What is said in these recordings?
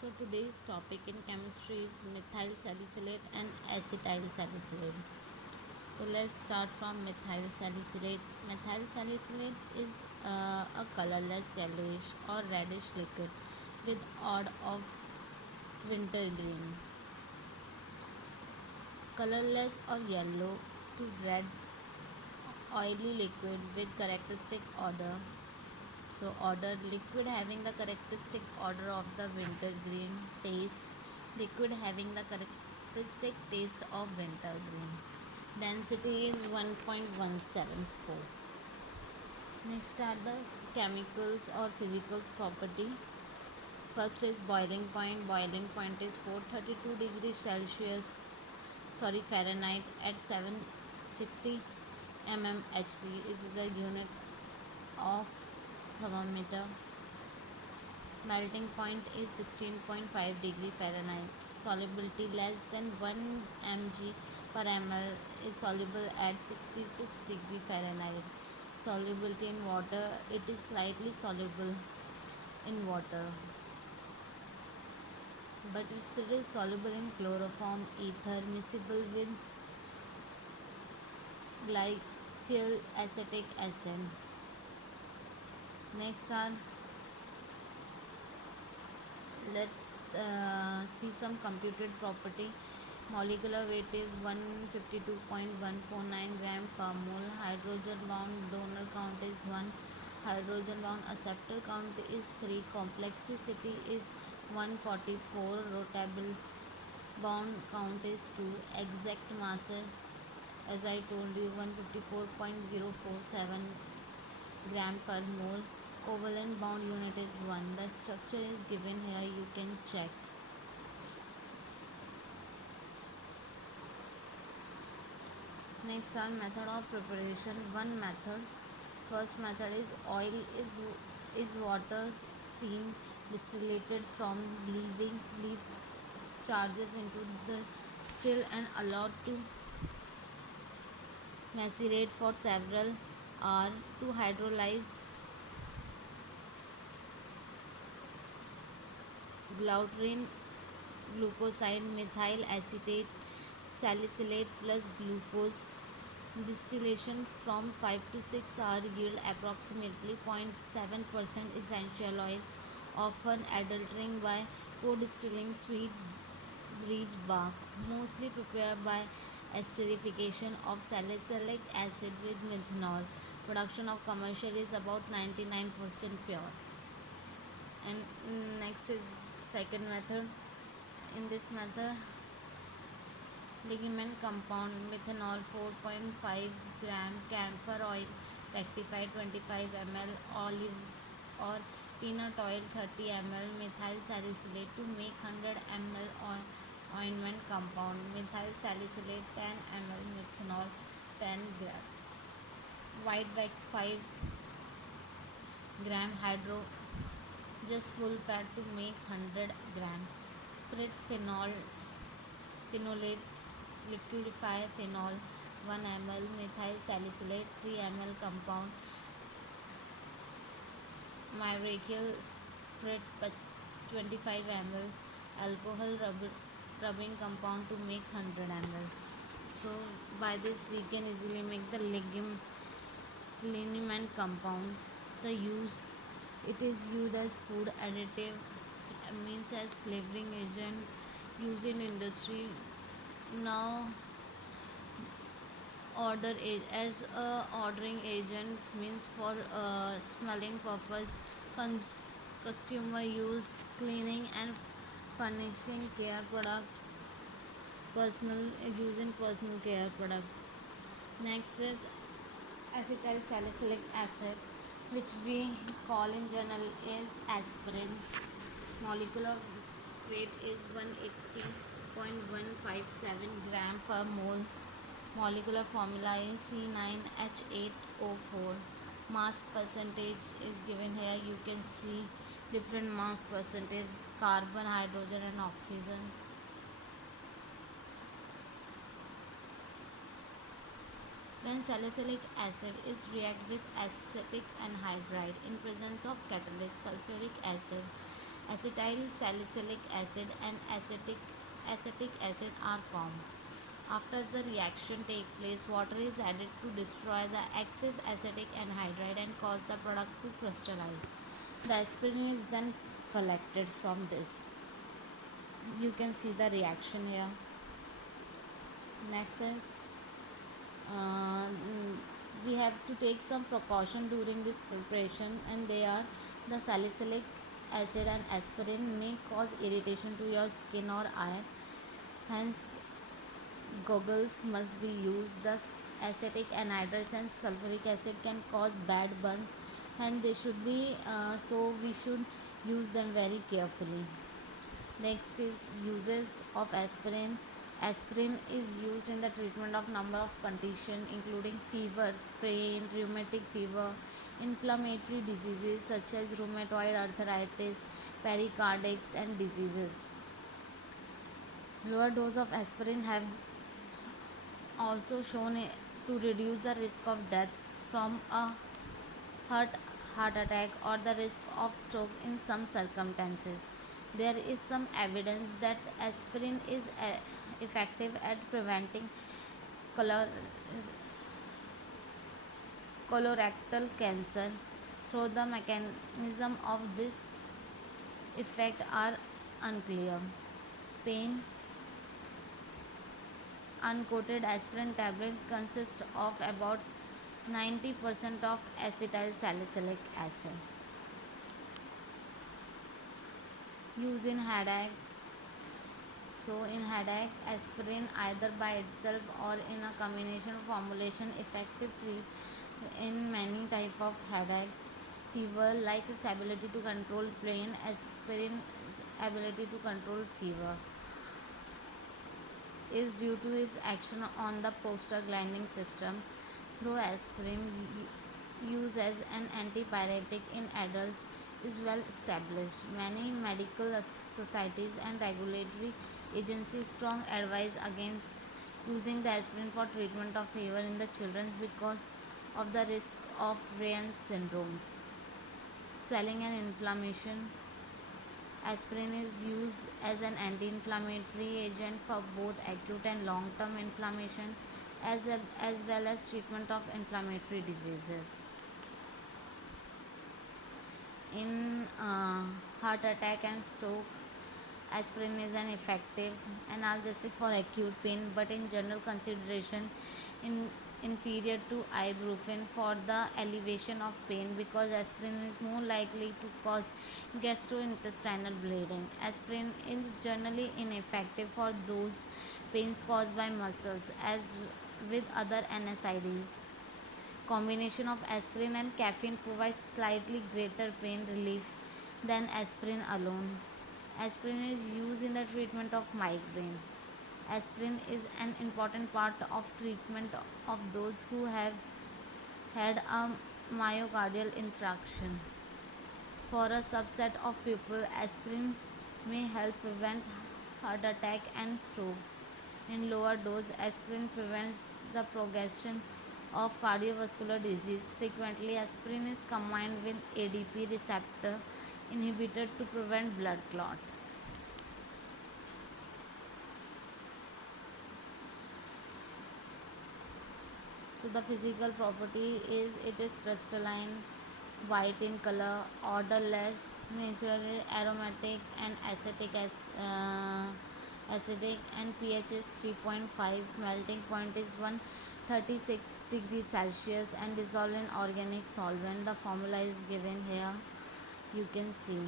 So today's topic in chemistry is methyl salicylate and acetyl salicylate. So let's start from methyl salicylate. Methyl salicylate is a colorless yellowish or reddish liquid with odd of winter green, colorless or yellow to red oily liquid with characteristic odor. So odor liquid having the characteristic odor of the winter green. Taste liquid having the characteristic taste of winter green. Density is 1.174. Next are the chemicals or physicals property. First is boiling point. Boiling point is 432 degrees Celsius, Fahrenheit at 760 mmHg is the unit of thermometer. Melting point is 16.5 degree Fahrenheit. Solubility less than 1 mg per ml is soluble at 66 degree Fahrenheit. Solubility in water, it is slightly soluble in water, but it is soluble in chloroform ether miscible with glycyl acetic acid. Next are let's see some computed property. Molecular weight is 152.149 gram per mole. Hydrogen bound donor count is 1. Hydrogen bound acceptor count is 3. Complexity is 144. Rotable bond count is 2. Exact masses, as I told you, 154.047 gram per mole. Covalent bond unit is 1. The structure is given here, you can check. Next are method of preparation. One method. First method is oil is water steam distillated from leaves charges into the still and allowed to macerate for several hours to hydrolyze glutarine glucoside methyl acetate salicylate plus glucose. Distillation from 5 to 6 hours yield approximately 0.7% essential oil, often adulterating by co-distilling sweet breech bark, mostly prepared by esterification of salicylic acid with methanol. Production of commercial is about 99% pure. And next is second method. In this method, ligament compound methanol 4.5 gram, camphor oil rectified 25 ml, olive or peanut oil 30 ml, methyl salicylate to make 100 ml ointment compound, methyl salicylate 10 ml, methanol 10 gram, white wax 5 gram, hydro just full fat to make 100 gram, spirit phenolate liquidify phenol 1 ml, methyl salicylate 3 ml compound, miracle spirit 25 ml, alcohol rubbing compound to make 100 ml. So by this we can easily make the liniment compounds. The use, it is used as food additive, means as flavoring agent used in industry. Now as a ordering agent, means for smelling purpose, consumer use, cleaning and furnishing care product, personal use in personal care product. Next is acetyl salicylic acid, which we call in general is aspirin. Molecular weight is 180.157 gram per mole. Molecular formula is C9H8O4. Mass percentage is given here. You can see different mass percentage: carbon, hydrogen and oxygen. When salicylic acid is react with acetic anhydride in presence of catalyst sulfuric acid, acetyl salicylic acid and acetic acid are formed. After the reaction takes place, water is added to destroy the excess acetic anhydride and cause the product to crystallize. The aspirin is then collected from this. You can see the reaction here. Next is we have to take some precaution during this preparation, and they are the salicylic acid and aspirin may cause irritation to your skin or eye. Hence, goggles must be used. Thus, acetic anhydride and sulfuric acid can cause bad burns, and they should be so we should use them very carefully. Next is uses of aspirin. Aspirin is used in the treatment of number of conditions including fever, pain, rheumatic fever, inflammatory diseases such as rheumatoid arthritis, pericarditis and diseases. Lower dose of aspirin have also shown to reduce the risk of death from a heart, heart attack or the risk of stroke in some circumstances. There is some evidence that aspirin is effective at preventing color, colorectal cancer, though the mechanism of this effect are unclear. Pain. Uncoated aspirin tablet consists of about 90% of acetyl salicylic acid. Use in headache. So in headache, aspirin either by itself or in a combination formulation effective treat in many type of headaches. Fever, like its ability to control pain, aspirin ability to control fever is due to its action on the prostaglandin system. Through aspirin use as an antipyretic in adults is well established. Many medical societies and regulatory agencies strong advise against using the aspirin for treatment of fever in the children because of the risk of Raynaud's syndromes, swelling and inflammation. Aspirin is used as an anti-inflammatory agent for both acute and long-term inflammation as well as treatment of inflammatory diseases. In heart attack and stroke, aspirin is an effective analgesic for acute pain, but in general consideration inferior to ibuprofen for the alleviation of pain because aspirin is more likely to cause gastrointestinal bleeding. Aspirin is generally ineffective for those pains caused by muscles as with other NSAIDs. Combination of aspirin and caffeine provides slightly greater pain relief than aspirin alone. Aspirin is used in the treatment of migraine. Aspirin is an important part of treatment of those who have had a myocardial infarction. For a subset of people, aspirin may help prevent heart attack and strokes. In lower dose, aspirin prevents the progression of cardiovascular disease. Frequently, aspirin is combined with ADP receptor inhibitor to prevent blood clot. So the physical property is it is crystalline, white in color, odorless, naturally aromatic and acidic, and pH is 3.5. Melting point is 136 degrees Celsius and dissolved in organic solvent. The formula is given here. You can see.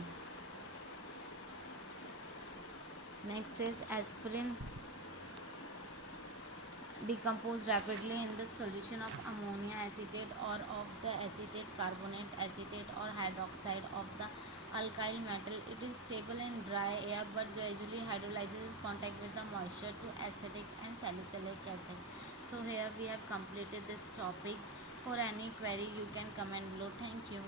Next is aspirin decomposed rapidly in the solution of ammonia acetate or of the acetate, carbonate acetate or hydroxide of the alkyl metal. It is stable in dry air but gradually hydrolyzes in contact with the moisture to acetic and salicylic acid. So here we have completed this topic. For any query you can comment below. Thank you.